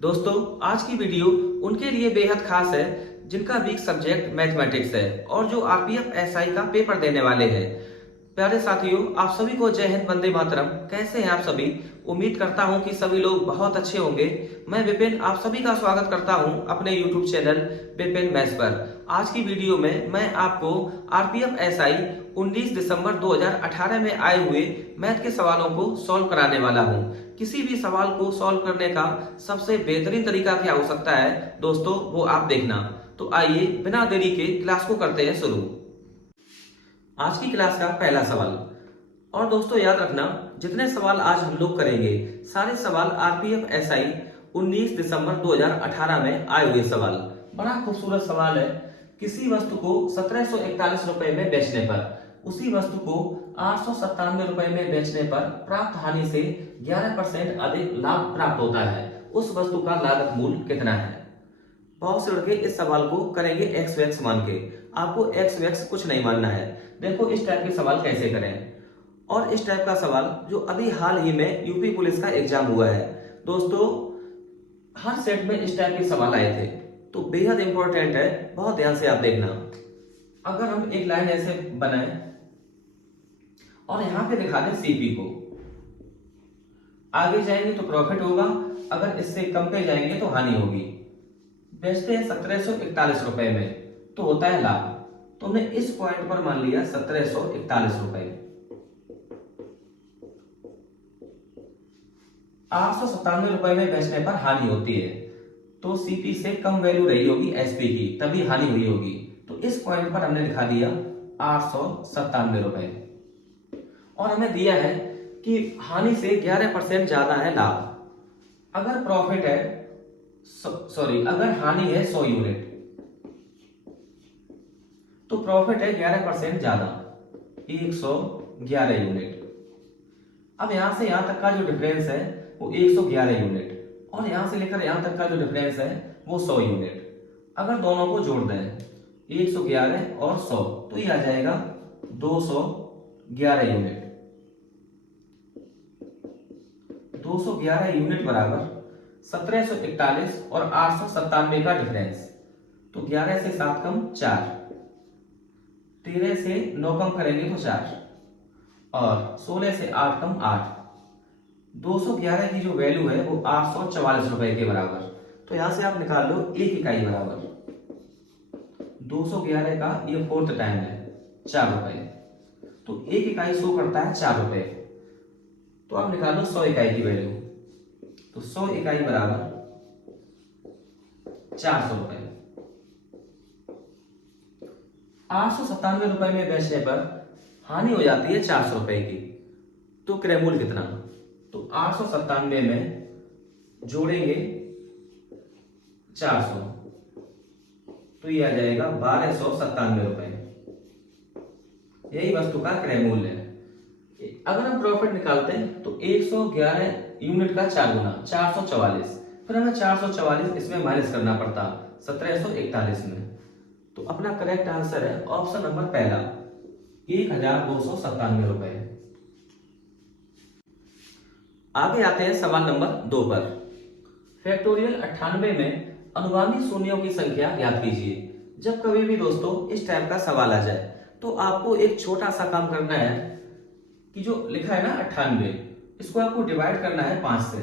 दोस्तों, आज की वीडियो उनके लिए बेहद खास है जिनका वीक सब्जेक्ट मैथमेटिक्स है और जो आरपीएफ एसआई का पेपर देने वाले हैं। प्यारे साथियों, आप सभी को जय हिंद, वंदे मातरम। कैसे हैं आप सभी? उम्मीद करता हूं कि सभी लोग बहुत अच्छे होंगे। मैं विपिन आप सभी का स्वागत करता हूं अपने यूट्यूब चैनल विपिन मैथ्स पर। आज की वीडियो में मैं आपको आरपीएफ एसआई 19 दिसंबर 2018 में आए हुए मैथ के सवालों को सॉल्व कराने वाला हूं। किसी भी सवाल को सॉल्व करने का सबसे बेहतरीन तरीका क्या हो सकता है दोस्तों, वो आप देखना। तो आइए बिना देरी के क्लास को करते हैं शुरू। आज की क्लास का पहला सवाल। और दोस्तों याद रखना, जितने सवाल आज हम लोग करेंगे सारे सवाल आरपीएफ एसआई 19 दिसंबर 2018 में आए हुए सवाल। बड़ा खूबसूरत सवाल है। किसी वस्तु को 1741 रुपए में बेचने पर उसी वस्तु को 897 रुपए में बेचने पर प्राप्त हानि से 11% अधिक लाभ प्राप्त होता है। उस वस्तु का लागत मूल्य कितना है? बहुत से लड़के इस सवाल को करेंगे एक्स वैक्स मान के। आपको एक्स वैक्स कुछ नहीं मानना है। देखो इस टाइप के सवाल कैसे करें। और इस टाइप का सवाल जो अभी हाल ही में यूपी पुलिस का एग्जाम हुआ है दोस्तों, हर सेट में इस टाइप के सवाल आए थे, तो बेहद इंपॉर्टेंट है। बहुत ध्यान से आप देखना। अगर हम एक लाइन ऐसे बनाए और यहां पे दिखा दें सीपी को, आगे जाएंगे तो प्रॉफिट होगा, अगर इससे कम पे जाएंगे तो हानि होगी। बेचते हैं 1741 रुपए में तो होता है लाभ। तो हमने इस पॉइंट पर मान लिया 1741 रुपए। 897 रुपए में बेचने पर हानि होती है, तो सीपी से कम वैल्यू रही होगी एसपी की, तभी हानि हुई होगी। तो इस पॉइंट पर हमने दिखा दिया 897 रुपए। और हमें दिया है कि हानि से 11% ज्यादा है लाभ। अगर प्रॉफिट है अगर हानि है 100 यूनिट तो प्रॉफिट है 11% ज्यादा, 111 यूनिट। अब यहां से यहां तक का जो डिफरेंस है वो 111 यूनिट, और यहां से लेकर यहां तक का जो डिफरेंस है वो 100 यूनिट। अगर दोनों को जोड़ दें 111 और 100 तो ये आ जाएगा 211 यूनिट। 211 यूनिट बराबर 1741 और 897 का डिफरेंस। तो 11 से 7 कम 4, 13 से 9 कम करेंगे तो 4, और 16 से 8 कम 8। 211 की जो वैल्यू है वो 844 रुपए के बराबर। तो यहां से आप निकाल लो 1 इकाई बराबर 211 का ये फोर्थ टाइम है 4 रुपए। तो 1 इकाई शो करता है 4 रुपए। तो आप निकालो 100 इकाई की वैल्यू। तो 100 इकाई बराबर 400 रुपए। 897 रुपए में बेचने पर हानि हो जाती है 400 रुपए की। तो क्रय मूल्य कितना? तो 897 में जोड़ेंगे 400 तो ये आ जाएगा 1297 रुपए। यही वस्तु का क्रय मूल्य है। अगर हम प्रॉफिट निकालते हैं तो 111 यूनिट का 4 गुना 444, फिर हमें 444 इसमें माइनस करना पड़ता 1741 में। तो अपना करेक्ट आंसर है ऑप्शन नंबर पहला, 1297 रुपए। आगे आते हैं सवाल नंबर 2 पर। फैक्टोरियल 98 में अनुगामी शून्यों की संख्या ज्ञात कीजिए। जब कभी भी दोस्तों इस टाइप का सवाल आ जाए तो आपको एक छोटा सा काम करना है कि जो लिखा है ना 98, इसको आपको डिवाइड करना है 5 से।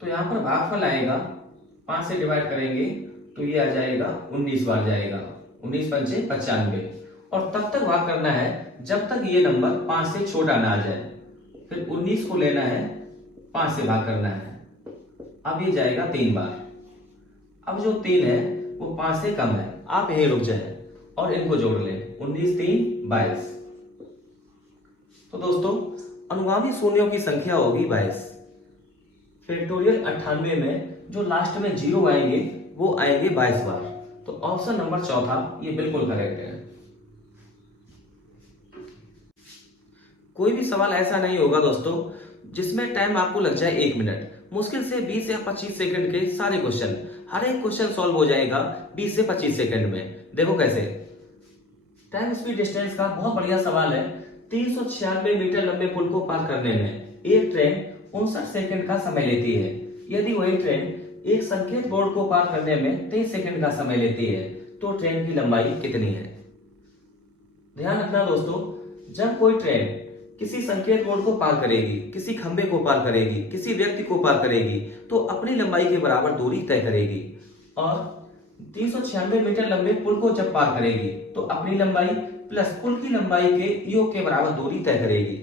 तो यहां पर भागफल आएगा, 5 से डिवाइड करेंगे तो ये आ जाएगा 19 बार जाएगा, 19 पंचे 95। और तब तक भाग करना है जब तक ये नंबर 5 से छोटा ना आ जाए। फिर 19 को लेना है, 5 से भाग करना है। अब ये जाएगा 3 बार। अब जो 3 है वो 5 से कम है, आप यहीं रुक जाए और इनको जोड़ लें। 19 3 22। तो दोस्तों अनुगामी शून्यों की संख्या होगी 22। फैक्टोरियल 98 में जो लास्ट में जीरो आएंगे वो आएंगे 22 बार। तो ऑप्शन नंबर चौथा ये बिल्कुल करेक्ट है। कोई भी सवाल ऐसा नहीं होगा दोस्तों जिसमें टाइम आपको लग जाए 1 मिनट। मुश्किल से 20 या 25 सेकंड के सारे क्वेश्चन, हर एक क्वेश्चन सॉल्व हो जाएगा 20 से 25 सेकंड में। देखो कैसे। टाइम स्पीड डिस्टेंस का बहुत बढ़िया सवाल है। 396 मीटर लंबे पुल को पार करने में एक ट्रेन 59 सेकंड का समय लेती है, यदि वही ट्रेन एक संकेत बोर्ड को पार करने में 23 सेकंड का समय लेती है, तो ट्रेन की लंबाई कितनी है? ध्यान रखना दोस्तों, जब कोई ट्रेन किसी संकेत बोर्ड को पार करेगी, किसी खंबे को पार करेगी, किसी व्यक्ति को पार करेगी, तो अपनी लंबाई के बराबर दूरी तय करेगी। और 396 मीटर लंबे पुल को जब पार करेगी, तो अपनी लंबाई प्लस पुल की लंबाई के योग के बराबर दूरी तय करेगी।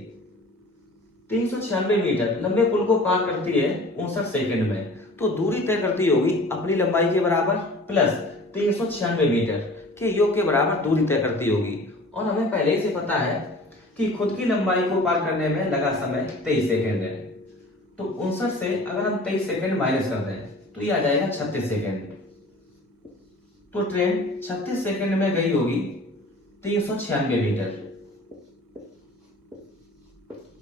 396 मीटर लंबे पुल को पार करती है 59 सेकंड में, तो दूरी तय करती होगी अपनी लंबाई के बराबर प्लस 396 मीटर के योग के बराबर दूरी तय करती होगी। और हमें पहले ही से पता है कि खुद की लंबाई को पार करने में लगा समय 23 सेकंड है, तो 59 से अगर हम 23 सेकंड माइनस कर दें तो ये आ जाएगा 36 सेकंड। तो ट्रेन 36 सेकंड में गई होगी 396 मीटर,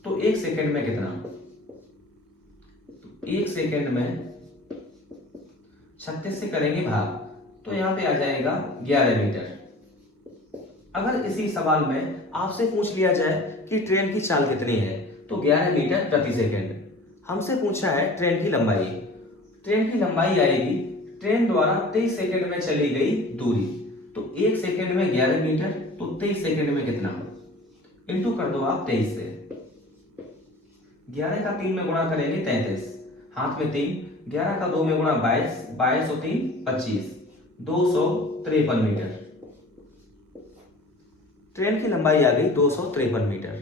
तो एक सेकंड में कितना? तो एक सेकंड में 36 से करेंगे भाग, तो यहां पे आ जाएगा 11 मीटर। अगर इसी सवाल में आपसे पूछ लिया जाए कि ट्रेन की चाल कितनी है, तो 11 मीटर प्रति सेकंड। हमसे पूछा है ट्रेन की लंबाई। ट्रेन की लंबाई आएगी ट्रेन द्वारा 23 सेकंड में चली गई दूरी, तो एक सेकंड में 11 मीटर, तो 23 सेकंड में कितना? इंटू कर दो आप 23 से। 11 का 3 में गुणा करेंगे 33, हाथ में 3, 11 का 2 में गुणा 22, 22 और 3 25, 253 मीटर। ट्रेन की लंबाई आ गई 253 मीटर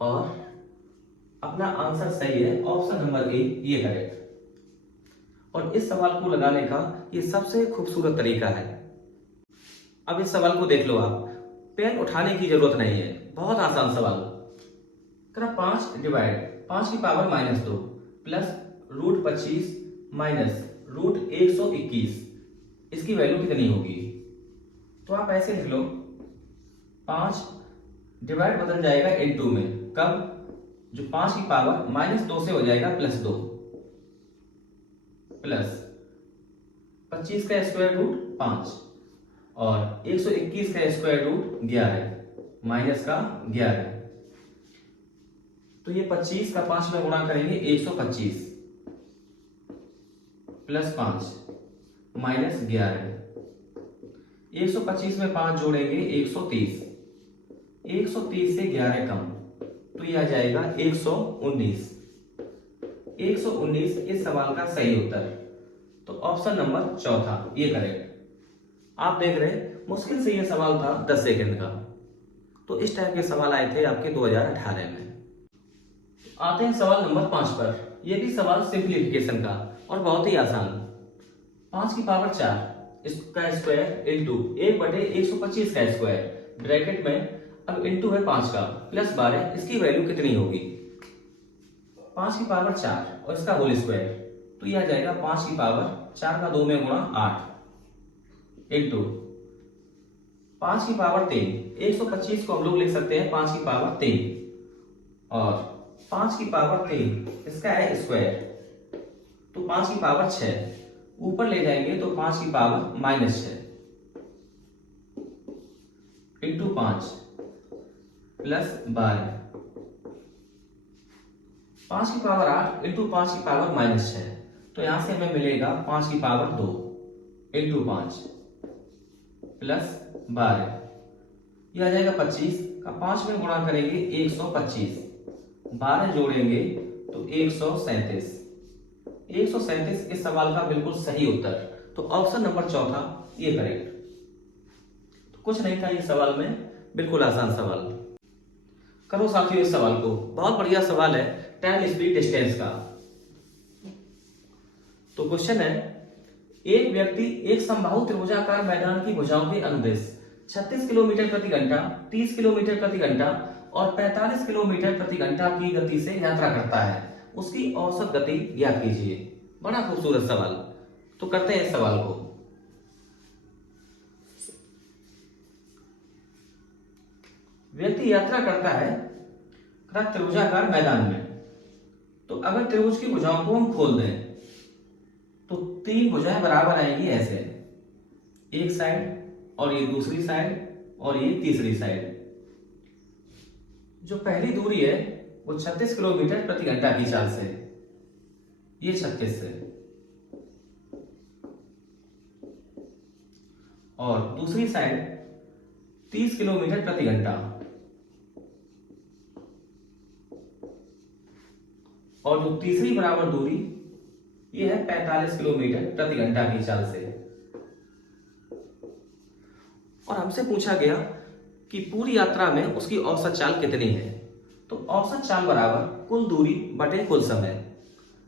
और अपना आंसर सही है, ऑप्शन नंबर ए ये करेक्ट। और इस सवाल को लगाने का ये सबसे खूबसूरत तरीका है। अब इस सवाल को देख लो आप, पेन उठाने की जरूरत नहीं है, बहुत आसान सवाल। करा 5 डिवाइड 5 की पावर -2 प्लस √25 माइनस √121, इसकी वैल्यू कितनी होगी? तो आप ऐसे लिख लो, 5 डिवाइड बदल जाएगा इनटू में, कब? जो 5 की पावर -2 से हो जाएगा +2 प्लस 25 का स्क्वायर रूट 5 और 121 का स्क्वायर रूट 11 माइनस का 11, तो ये 25 का 5 में गुणा करेंगे 125 प्लस 5 माइनस 11, 125 में 5 जोड़ेंगे 130, 130 से 11 कम, तो ये आ जाएगा 119। 119 इस सवाल का सही उत्तर, तो ऑप्शन नंबर चौथा ये करेक्ट। आप देख रहे मुश्किल से ये सवाल था 10 सेकंड का, तो इस टाइप के सवाल आए थे आपके 2018 में। आते हैं सवाल नंबर 5 पर। यह भी सवाल सिंप्लीफिकेशन का और बहुत ही आसान। 5 की पावर 4 इसका स्क्वायर इंटू 1/125 का स्क्वायर, ब्रैकेट में अब इंटू है 5 का प्लस 12, इसकी वैल्यू कितनी होगी? 5 की पावर 4 और इसका होल स्क्वायर, तो यह आ जाएगा 5 की पावर 4 का 2 में गुणा 8 इंटू 5 की पावर 3, 125 को हम लोग लिख सकते हैं 5 की पावर 3 और 5 की पावर 3 इसका है स्क्वायर, तो 5 की पावर 6 ऊपर ले जाएंगे तो 5 की पावर -6 इंटू 5 प्लस 12, 5 की पावर 8 इंटू 5 की पावर -6, तो यहां से हमें मिलेगा 5 की पावर 2 इंटू 5 प्लस 12, यह आ जाएगा 25 का 5 में गुणा करेंगे 125, 12 जोड़ेंगे तो 137। 137 इस सवाल का बिल्कुल सही उत्तर, तो ऑप्शन नंबर चौथा ये करेक्ट। तो कुछ नहीं था इस सवाल में, बिल्कुल आसान सवाल। करो साथियों इस सवाल को, बहुत बढ़िया सवाल है टाइम स्पीड डिस्टेंस का। तो क्वेश्चन है, एक व्यक्ति एक समबाहु त्रिभुजाकार मैदान की भुजाओं के अनुदेश 36 किलोमीटर प्रति घंटा, 30 किलोमीटर प्रति घंटा और 45 किलोमीटर प्रति घंटा की गति से यात्रा करता है, उसकी औसत गति ज्ञात कीजिए। बड़ा खूबसूरत सवाल। तो करते हैं इस सवाल को। व्यक्ति यात्रा करता है त्रिभुजाकार मैदान में, तो अगर त्रिभुज की भुजाओं को हम खोल दें तो 3 भुजाएं बराबर आएंगी ऐसे, एक साइड और ये दूसरी साइड और ये तीसरी साइड। जो पहली दूरी है वो 36 किलोमीटर प्रति घंटा की चाल से, ये 36 से, और दूसरी साइड 30 किलोमीटर प्रति घंटा, और जो तीसरी बराबर दूरी ये है 45 किलोमीटर प्रति घंटा की चाल से। और हमसे पूछा गया कि पूरी यात्रा में उसकी औसत चाल कितनी है। तो औसत चाल बराबर कुल दूरी बटे कुल समय।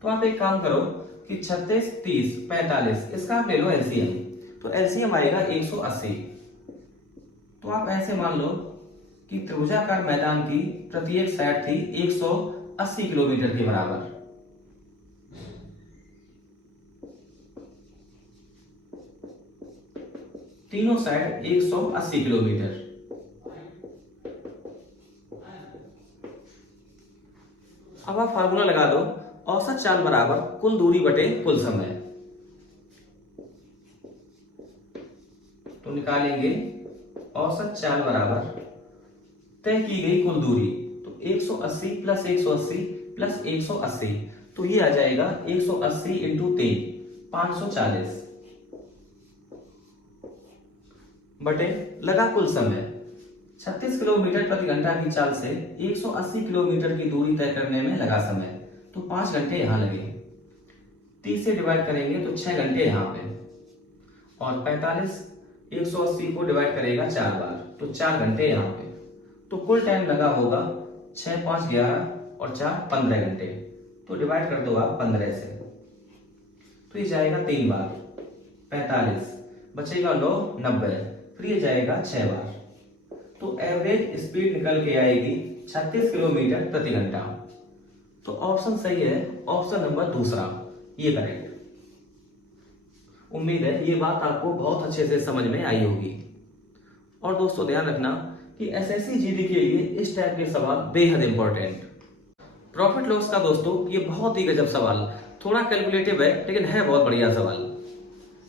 तो आप एक काम करो कि 36, 30, 45 इसका आप ले लो एलसीएम। तो एलसीएम आएगा 180। तो आप ऐसे मान लो कि त्रिभुजाकार मैदान की प्रत्येक साइड थी 180 किलोमीटर के बराबर। तीनों साइड 180 किलोमीटर। अब आप फार्मूला लगा दो, औसत चाल बराबर कुल दूरी बटे कुल समय। तो निकालेंगे औसत चाल बराबर तय की गई कुल दूरी। तो 180 प्लस 180 प्लस 180, तो ये आ जाएगा 180 इंटू 3, 540 बटे लगा कुल समय। 36 किलोमीटर प्रति घंटा की चाल से 180 किलोमीटर की दूरी तय करने में लगा समय, तो 5 घंटे यहां लगे। 30 से डिवाइड करेंगे तो 6 घंटे यहां पे, और 45 180 को डिवाइड करेगा 4 बार, तो 4 घंटे यहां पे। तो कुल टाइम लगा होगा 6, 5, 11 और 4, 15 घंटे। तो डिवाइड कर दो आप 15 से, तो ये जाएगा 3 बार, 45 बचेगा 9, 90, फिर ये जाएगा 6 बार। तो एवरेज स्पीड निकल के आएगी 36 किलोमीटर प्रति घंटा। तो ऑप्शन सही है, ऑप्शन नंबर दूसरा, ये करेक्ट। उम्मीद है ये बात आपको बहुत अच्छे से समझ में आई होगी। और दोस्तों ध्यान रखना कि एसएससी जीडी के लिए इस टाइप के सवाल बेहद इंपॉर्टेंट। प्रॉफिट लॉस का दोस्तों ये बहुत ही गजब सवाल, थोड़ा कैलकुलेटिव है लेकिन है बहुत बढ़िया सवाल।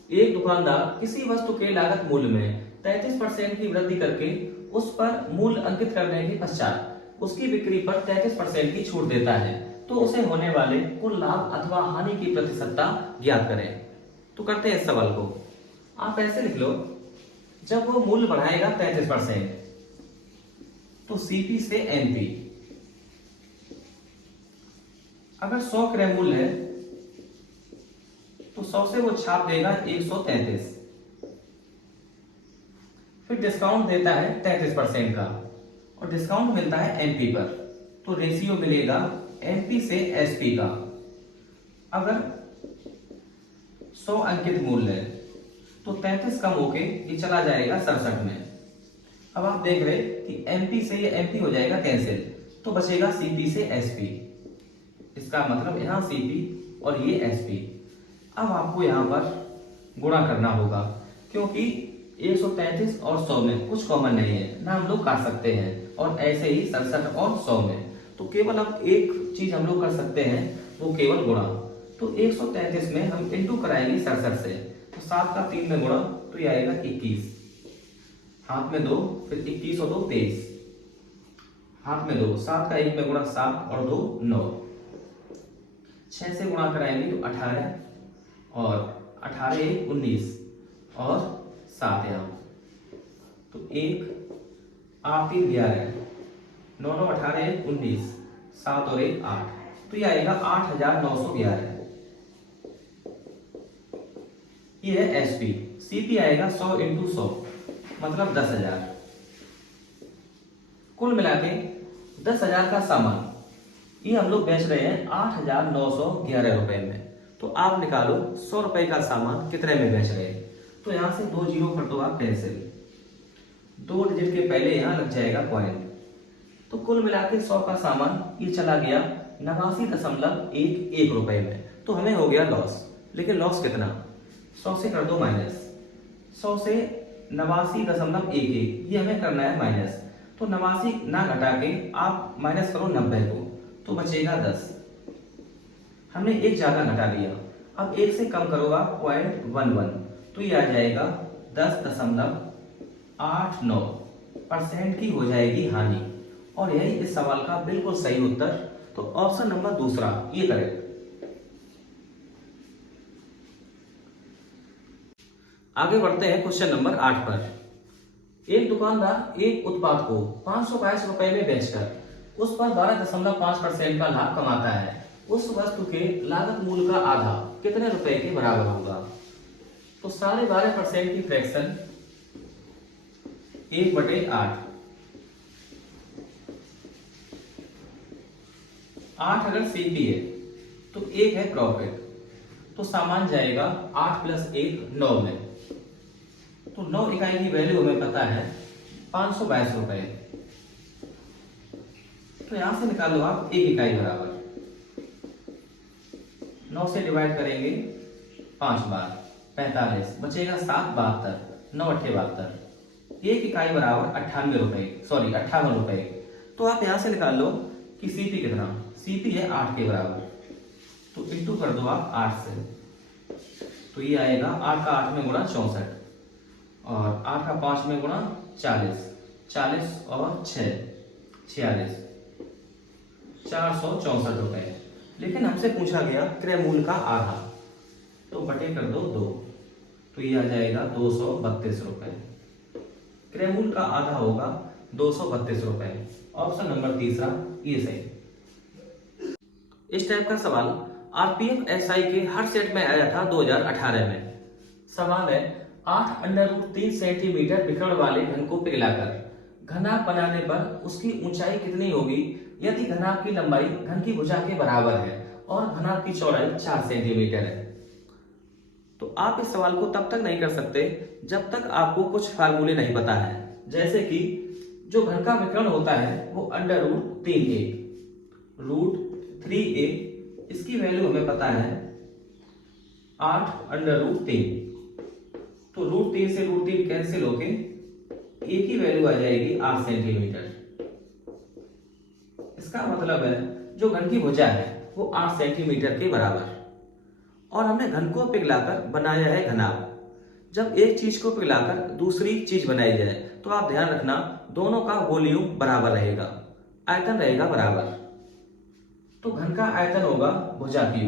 एक दुकानदार किसी वस्तु के लागत मूल्य में 33% की वृद्धि करके उस पर मूल्य अंकित करने के पश्चात उसकी बिक्री पर 33% की छूट देता है, तो उसे होने वाले कुल लाभ अथवा हानि की प्रतिशतता ज्ञात करें। तो करते हैं इस सवाल को। आप ऐसे लिख लो, जब वो मूल्य बढ़ाएगा 33%, तो सीपी से एनपी। अगर 100 क्रय मूल्य है तो 100 से वो छाप देगा 133, फिर डिस्काउंट देता है 33% का, और डिस्काउंट मिलता है एमपी पर, तो रेशियो मिलेगा एमपी से एसपी का। अगर 100 अंकित मूल्य है तो 33 कम होके ये चला जाएगा 67 में। अब आप देख रहे कि एमपी से ये एमपी हो जाएगा कैंसिल, तो बचेगा सीपी से एसपी। इसका मतलब यहां सीपी और ये एसपी। अब आपको यहां पर गुणा करना होगा, क्योंकि 133 और 100 में कुछ कॉमन नहीं है ना, हम लोग काट सकते हैं, और ऐसे ही 67 और 100 में। तो केवल अब एक चीज हम लोग कर सकते हैं, वो केवल गुणा। तो 133 में हम इंटू कराएंगे 67 से, तो 7 का 3 में गुणा, तो ये आएगा 21, हाथ में 2, फिर 21 और 2 23, हाथ में 2, 7 का 1 में गुणा 7 और 2 9, 6 से गुणा कराएंगे तो 18, और 18 1 19, और 7 यहाँ, तो 1 8 3 11, 9 9 18 1 19, 7 और 1 8, तो ये आएगा 8911। ये है एसपी। सीपी आएगा 100 इंटू 100, मतलब 10,000। कुल मिला के 10,000 का सामान ये हम लोग बेच रहे हैं 8,911 रुपए में। तो आप निकालो 100 रुपए का सामान कितने में बेच रहे हैं। तो यहां से 2 जीरो कर दो आप कैंसिल, 2 डिजिट के पहले यहां लग जाएगा पॉइंट। तो कुल मिला के 100 का सामान ये चला गया 89.11 रुपए में, तो हमें हो गया लॉस। लेकिन लॉस कितना, 100 से कर दो माइनस, 100 से 89.11 ये हमें करना है माइनस। तो 89 ना घटा के आप माइनस करो 90 को, तो बचेगा 10। हमने एक ज्यादा घटा लिया, अब 1 से कम करो आप 0.11, तो ये आ जाएगा 10.89% की हो जाएगी हानि, और यही इस सवाल का बिल्कुल सही उत्तर। तो ऑप्शन नंबर दूसरा ये करेक्ट। आगे बढ़ते हैं क्वेश्चन नंबर 8 पर। एक दुकानदार एक उत्पाद को 522 रुपए में बेचकर उस पर 12.5% का लाभ कमाता है। उस वस्तु के लागत मूल्य का आधा कितने रुपए के बराबर होगा? तो 12.5% की फ्रैक्शन 1/8। 8 अगर सीपी है तो 1 है प्रॉफिट, तो सामान जाएगा 8 + 1 9 में। तो 9 इकाई की वैल्यू हमें पता है 522 रुपए। तो यहां से निकालो आप 1 इकाई बराबर 9 से डिवाइड करेंगे 5 बार 45, बचेगा 7 72, 9 8 72। 1 इकाई बराबर 98 रुपए, सॉरी 58 रुपए। तो आप यहां से निकाल लो कि सीपी कितना, सीपी है 8 के बराबर, तो इंटू कर दो आप 8 से। तो ये आएगा 8 का 8 में गुणा 64 और 8 का 5 में गुणा 40, 40 और 6 46, 464 रुपए। लेकिन हमसे पूछा गया क्रय मूल्य का आधा, तो बटे कर दो 2, तो ये आ जाएगा 232 रुपए। क्रय मूल्य का आधा होगा 232 रुपए। ऑप्शन नंबर तीसरा ये सही। इस टाइप का सवाल आरपीएफ एसआई के हर सेट में आया था 2018 में। सवाल है 8√3 सेंटीमीटर विकर्ण वाले घन को पिघलाकर घनाभ बनाने पर उसकी ऊंचाई कितनी होगी यदि घनाभ की लंबाई घन की भुजा के बराबर है और घनाभ की चौड़ाई 4 सेंटीमीटर है। तो आप इस सवाल को तब तक नहीं कर सकते जब तक आपको कुछ फार्मूले नहीं पता है। जैसे कि जो घन का विकर्ण होता है वो √3a, √3a, इसकी वैल्यू हमें पता है 8√3। तो √3 से √3 कैंसिल होके a की वैल्यू आ जाएगी 8 सेंटीमीटर। इसका मतलब है जो घन की भुजा है वो 8 सेंटीमीटर के बराबर। और हमने घन को पिघलाकर बनाया है घनाभ। जब एक चीज को पिघलाकर दूसरी चीज बनाई जाए तो आप ध्यान रखना दोनों का वॉल्यूम बराबर रहेगा, आयतन रहेगा बराबर। तो घन का आयतन होगा भुजा की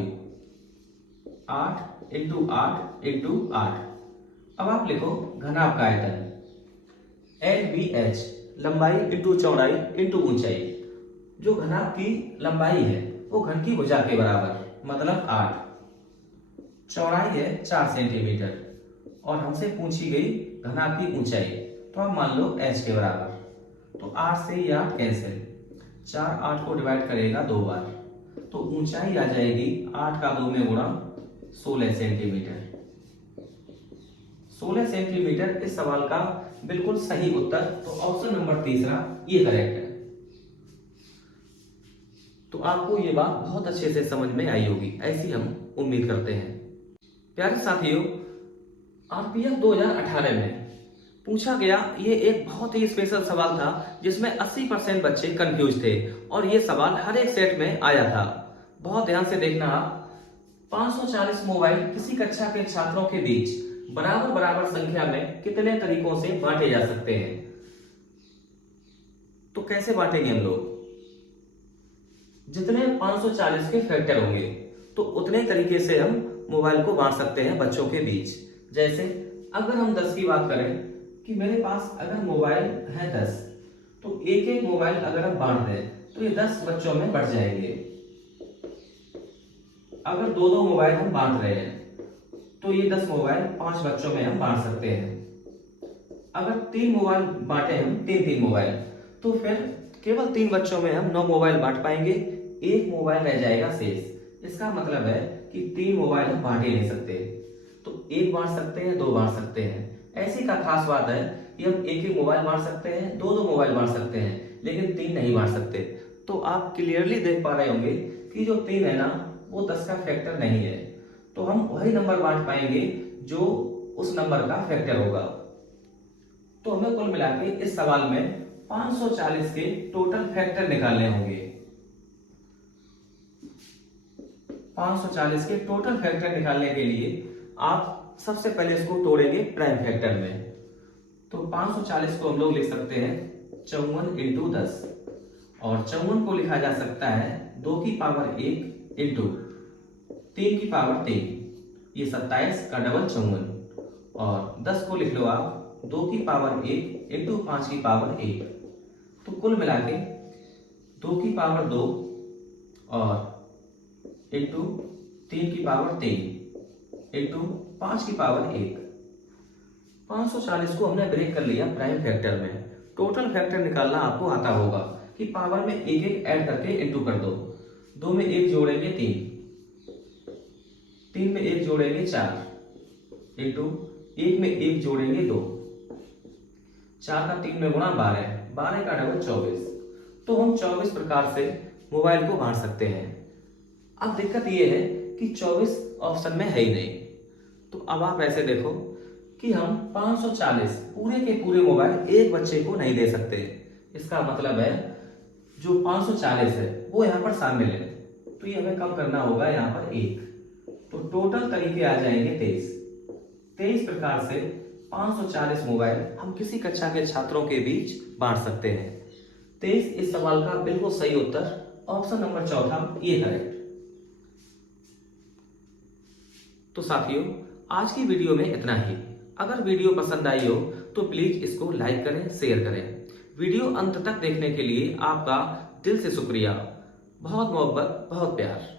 8 × 8 × 8। अब आप लिखो घनाभ का आयतन LBH, लंबाई इंटू चौड़ाई इंटू ऊंचाई। जो घनाभ की लंबाई है वो घन की भुजा के बराबर, मतलब 8। चौड़ाई है 4 सेंटीमीटर और हमसे पूछी गई घनाभ की ऊंचाई, तो आप मान लो h के बराबर। तो 8 से ये 8 कैंसिल, 4 8 को डिवाइड करेगा 2 बार, तो ऊंचाई आ जाएगी 8 का 2 में गुणा 16 सेंटीमीटर। 16 सेंटीमीटर इस सवाल का बिल्कुल सही उत्तर। तो ऑप्शन नंबर तीसरा ये करेक्ट है। तो आपको ये बात बहुत अच्छे से समझ में आई होगी, ऐसी हम उम्मीद करते हैं। प्यारे साथियों, आरपीएफ 2018 में पूछा गया ये एक बहुत ही स्पेशल सवाल था जिसमें 80% बच्चे कंफ्यूज थे और ये सवाल हर एक सेट में आया था। बहुत ध्यान से देखना आप। 540 मोबाइल किसी कक्षा के छात्रों के बीच बराबर बराबर संख्या में कितने तरीकों से बांटे जा सकते हैं? तो कैसे बांटेंगे हम लोग? जितने 540 के फैक्टर होंगे तो उतने तरीके से हम मोबाइल को बांट सकते हैं बच्चों के बीच। जैसे अगर हम 10 की बात करें कि मेरे पास अगर मोबाइल है 10, तो एक एक मोबाइल अगर हम बांट दें तो ये 10 बच्चों में बढ़ जाएंगे। अगर 2-2 मोबाइल हम बांट रहे हैं तो ये 10 मोबाइल 5 बच्चों में हम बांट सकते हैं। अगर 3 मोबाइल बांटे हम 3-3 मोबाइल, तो फिर केवल 3 बच्चों में हम 9 मोबाइल बांट पाएंगे, 1 मोबाइल रह जाएगा शेष। इसका मतलब है कि 3 मोबाइल हम बांट ही नहीं सकते, तो 1 बांट सकते हैं, 2 बांट सकते हैं। ऐसी का खास बात है कि हम 1-1 मोबाइल बांट सकते हैं, 2-2 मोबाइल बांट सकते हैं, लेकिन 3 नहीं बांट सकते। तो आप क्लियरली देख पा रहे होंगे कि जो 3 है ना वो 10 का फैक्टर नहीं है, तो हम वही नंबर बांट पाएंगे जो उस नंबर का फैक्टर होगा। तो हमें कुल मिला के इस सवाल में 540 के टोटल फैक्टर निकालने होंगे। 540 के टोटल फैक्टर निकालने के लिए आप सबसे पहले इसको तोड़ेंगे प्राइम फैक्टर में। तो 540 को हम लोग लिख सकते हैं 54 × 10 और 54 को लिखा जा सकता है 2 की पावर 1 इंटू 3 की पावर 3, ये 27 का डबल 54। और 10 को लिख लो आप 2 की पावर 1 इंटू 5 की पावर 1। तो कुल मिला के 2 की पावर 2 और इंटू 3 की पावर 3 इंटू 5 की पावर 1। 540 को हमने ब्रेक कर लिया प्राइम फैक्टर में। टोटल फैक्टर निकालना आपको आता होगा कि पावर में एक एक ऐड करके इंटू कर दो। 2 में 1 जोड़ेंगे 3 में 1 जोड़ेंगे 4 इंटू 1 में 1 जोड़ेंगे 2, 4 का 3 में गुणा 12 का डबल 24। तो हम 24 प्रकार से मोबाइल को बांट सकते हैं। अब दिक्कत यह है कि 24 ऑप्शन में है ही नहीं। तो अब आप ऐसे देखो कि हम 540 पूरे के पूरे मोबाइल एक बच्चे को नहीं दे सकते। इसका मतलब है जो 540 है वो यहाँ पर शामिल है, तो ये हमें कम करना होगा यहाँ पर 1। तो टोटल तरीके आ जाएंगे 23 प्रकार से 540 मोबाइल हम किसी कक्षा के छात्रों के बीच बांट सकते हैं। 23 इस सवाल का बिल्कुल सही उत्तर ऑप्शन नंबर चौथा ये करेक्ट। तो साथियों, आज की वीडियो में इतना ही। अगर वीडियो पसंद आई हो तो प्लीज इसको लाइक करें, शेयर करें। वीडियो अंत तक देखने के लिए आपका दिल से शुक्रिया। बहुत मोहब्बत, बहुत प्यार।